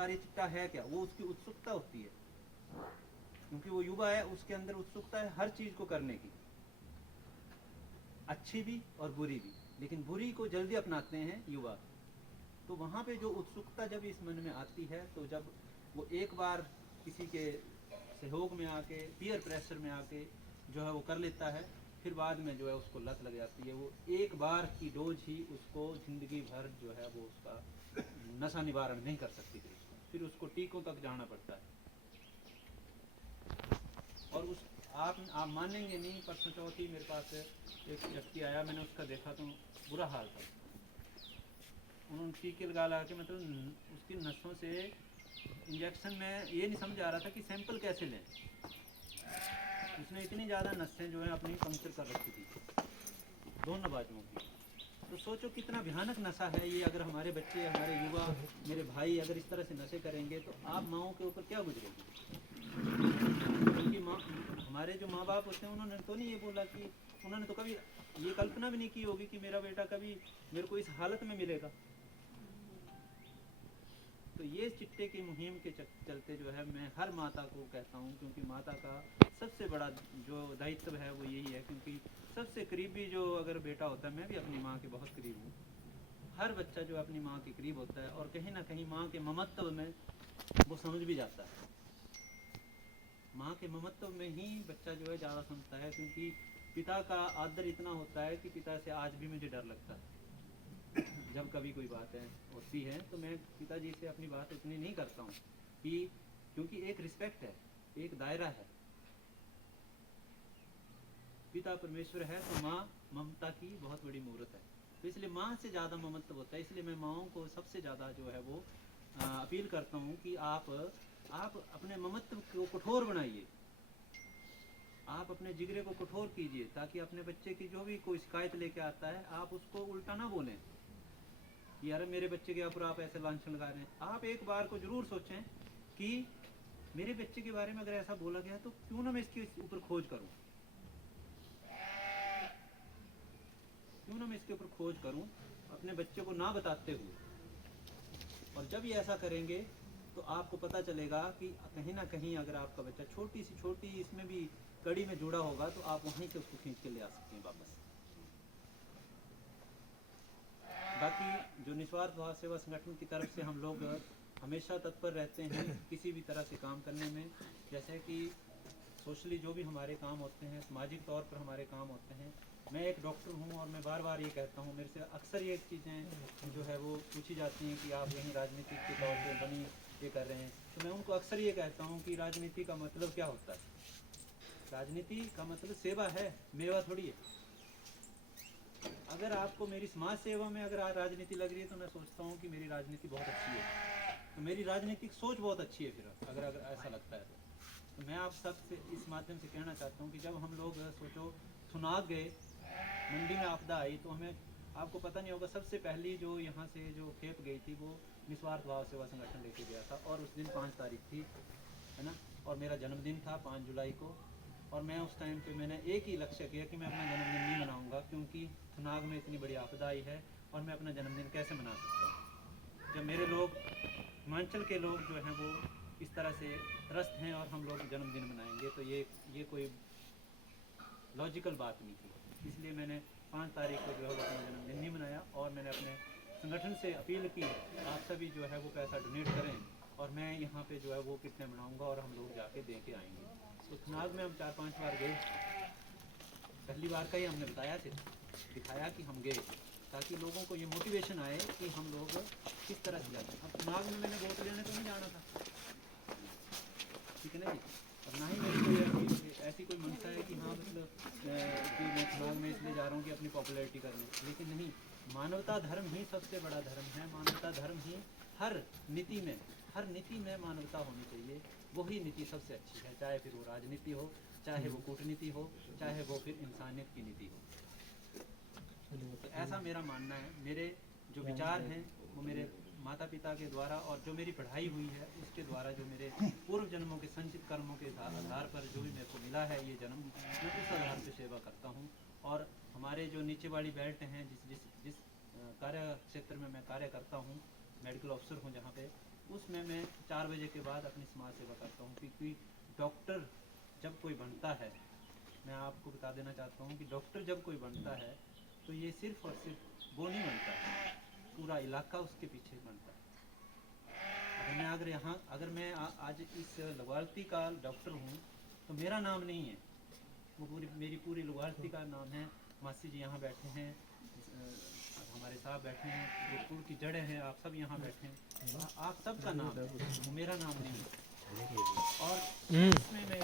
कार्य चिट्टा है क्या, वो उसकी उत्सुकता होती है, क्योंकि वो युवा है, उसके अंदर उत्सुकता है हर चीज़ को करने की, अच्छी भी और बुरी भी, लेकिन बुरी को जल्दी अपनाते हैं युवा। तो वहाँ पे जो उत्सुकता जब इस मन में आती है, तो जब वो एक बार किसी के सहयोग में आके, पीयर प्रेशर में आके जो है वो कर लेता है, फिर बाद में जो है उसको लत लग जाती है। वो एक बार की डोज ही उसको ज़िंदगी भर जो है वो उसका नशा निवारण नहीं कर सकती, फिर उसको टीकों तक जाना पड़ता है। और उस आप मानेंगे नहीं, परसों चौथी मेरे पास एक व्यक्ति आया, मैंने उसका देखा तो बुरा हाल था। उन्होंने टीके लगा के, मतलब उसकी नसों से इंजेक्शन में ये नहीं समझ आ रहा था कि सैंपल कैसे लें। उसने इतनी ज़्यादा नसें जो है अपनी पंक्चर कर रखी थी दोनों बाजुओं की। तो सोचो कितना भयानक नशा है ये। अगर हमारे बच्चे, हमारे युवा, मेरे भाई अगर इस तरह से नशे करेंगे तो आप माओं के ऊपर क्या गुजरेगी। क्योंकि हमारे जो माँ बाप होते हैं, उन्होंने तो नहीं ये बोला कि, उन्होंने तो कभी ये कल्पना भी नहीं की होगी कि मेरा बेटा कभी मेरे को इस हालत में मिलेगा। तो ये चिट्टे की मुहिम के चलते जो है मैं हर माता को कहता हूँ, क्योंकि माता का सबसे बड़ा जो दायित्व है वो यही है, क्योंकि सबसे करीबी जो अगर बेटा होता है, मैं भी अपनी माँ के बहुत करीब हूँ, हर बच्चा जो अपनी माँ के करीब होता है और कहीं ना कहीं माँ के ममत्व में वो समझ भी जाता है। माँ के ममत्व में ही बच्चा जो है ज़्यादा समझता है, क्योंकि पिता का आदर इतना होता है कि पिता से आज भी मुझे डर लगता है। जब कभी कोई बात है होती है तो मैं पिताजी से अपनी बात इतनी नहीं करता हूँ, कि क्योंकि एक रिस्पेक्ट है, एक दायरा है। पिता परमेश्वर है तो माँ ममता की बहुत बड़ी मूर्त है, तो इसलिए माँ से ज़्यादा ममत्व होता है। इसलिए मैं माँओं को सबसे ज़्यादा जो है वो अपील करता हूँ कि आप अपने ममत्व को कठोर बनाइए, आप अपने जिगरे को कठोर कीजिए, ताकि अपने बच्चे की जो भी कोई शिकायत लेके आता है आप उसको उल्टा ना बोलें, यार मेरे बच्चे के ऊपर आप ऐसे लांछन लगा रहे हैं। आप एक बार को जरूर सोचें कि मेरे बच्चे के बारे में अगर ऐसा बोला गया तो क्यों ना मैं इसके ऊपर खोज करूं, क्यों ना मैं इसके ऊपर खोज करूं अपने बच्चे को ना बताते हुए। और जब ये ऐसा करेंगे तो आपको पता चलेगा कि कहीं ना कहीं अगर आपका बच्चा छोटी सी छोटी इसमें भी कड़ी में जुड़ा होगा तो आप वहीं से उसको खींच के ले आ सकते हैं वापस। बाकी जो निस्वार्थ भाव सेवा संगठन की तरफ से हम लोग हमेशा तत्पर रहते हैं किसी भी तरह से काम करने में, जैसे कि सोशली जो भी हमारे काम होते हैं, सामाजिक तौर पर हमारे काम होते हैं। मैं एक डॉक्टर हूँ और मैं बार बार ये कहता हूँ, मेरे से अक्सर ये चीज़ें जो है वो पूछी जाती हैं कि आप यहीं राजनीति के तौर पर बनी ये कर रहे हैं, तो मैं उनको अक्सर ये कहता हूँ कि राजनीति का मतलब क्या होता है। राजनीति का मतलब सेवा है, मेवा थोड़ी है। अगर आपको मेरी समाज सेवा में अगर राजनीति लग रही है तो मैं सोचता हूँ कि मेरी राजनीति बहुत अच्छी है, तो मेरी राजनीतिक सोच बहुत अच्छी है। फिर अगर ऐसा लगता है तो मैं आप सबसे इस माध्यम से कहना चाहता हूँ कि जब हम लोग सोचो थुनाग गए, मंडी में आपदा आई, तो हमें, आपको पता नहीं होगा, सबसे पहली जो यहाँ से जो खेप गई थी वो निस्वार्थ भाव सेवा संगठन लेके गया था, और उस दिन 5 तारीख थी, है ना, और मेरा जन्मदिन था 5 जुलाई को। और मैं उस टाइम पे मैंने एक ही लक्ष्य किया कि मैं अपना जन्मदिन नहीं मनाऊंगा, क्योंकि थुनाग में इतनी बड़ी आपदा आई है और मैं अपना जन्मदिन कैसे मना सकता हूँ जब मेरे लोग, हिमाचल के लोग जो हैं वो इस तरह से त्रस्त हैं और हम लोग जन्मदिन मनाएंगे, तो ये कोई लॉजिकल बात नहीं थी। इसलिए मैंने 5 तारीख को जो है वो अपना जन्मदिन नहीं मनाया, और मैंने अपने संगठन से अपील की आप सभी जो है वो पैसा डोनेट करें, और मैं यहाँ पे जो है वो कितने मनाऊँगा और हम लोग जाके दे के आएँगे। तो थुनाग में हम 4-5 बार गए, पहली बार का ही हमने बताया थे, दिखाया कि हम गए, ताकि लोगों को ये मोटिवेशन आए कि हम लोग किस तरह से जाते हैं। अब थुनाग में मैंने वोट लेने तो नहीं जाना था, ठीक है ना जी, और ना ही मेरी कोई ऐसी कोई मनसा है कि हाँ मतलब कि मैं थुनाग में इसलिए जा रहा हूँ कि अपनी पॉपुलैरिटी करने, लेकिन नहीं, मानवता धर्म ही सबसे बड़ा धर्म है। मानवता धर्म ही हर नीति में मानवता होनी चाहिए, वही नीति सबसे अच्छी है, चाहे फिर वो राजनीति हो, चाहे वो कूटनीति हो, चाहे वो फिर इंसानियत की नीति हो। तो ऐसा मेरा मानना है। मेरे जो विचार हैं वो मेरे माता पिता के द्वारा और जो मेरी पढ़ाई हुई है उसके द्वारा, जो मेरे पूर्व जन्मों के संचित कर्मों के आधार पर जो भी मेरे को मिला है ये जन्म, मैं उस आधार पर सेवा करता हूँ। और हमारे जो नीचे वाली बेल्ट हैं, जिस जिस जिस कार्य क्षेत्र में मैं कार्य करता हूँ, मेडिकल ऑफिसर हूँ जहाँ पे, उसमें मैं 4 बजे के बाद अपनी समाज सेवा करता हूँ, क्योंकि डॉक्टर जब कोई बनता है, मैं आपको बता देना चाहता हूँ कि डॉक्टर जब कोई बनता है तो ये सिर्फ और सिर्फ वो नहीं बनता है, पूरा इलाका उसके पीछे बनता है। अगर मैं आज इस लवाल्ती का डॉक्टर हूँ तो मेरा नाम नहीं है, वो मेरी पूरी लवाल्ती का नाम है। मासी जी यहाँ बैठे हैं, हमारे साहब बैठे हैं, जो कुल की जड़ें हैं, आप सब यहाँ बैठे हैं, आप सबका नाम है, वो मेरा नाम नहीं है। और इसमें मैं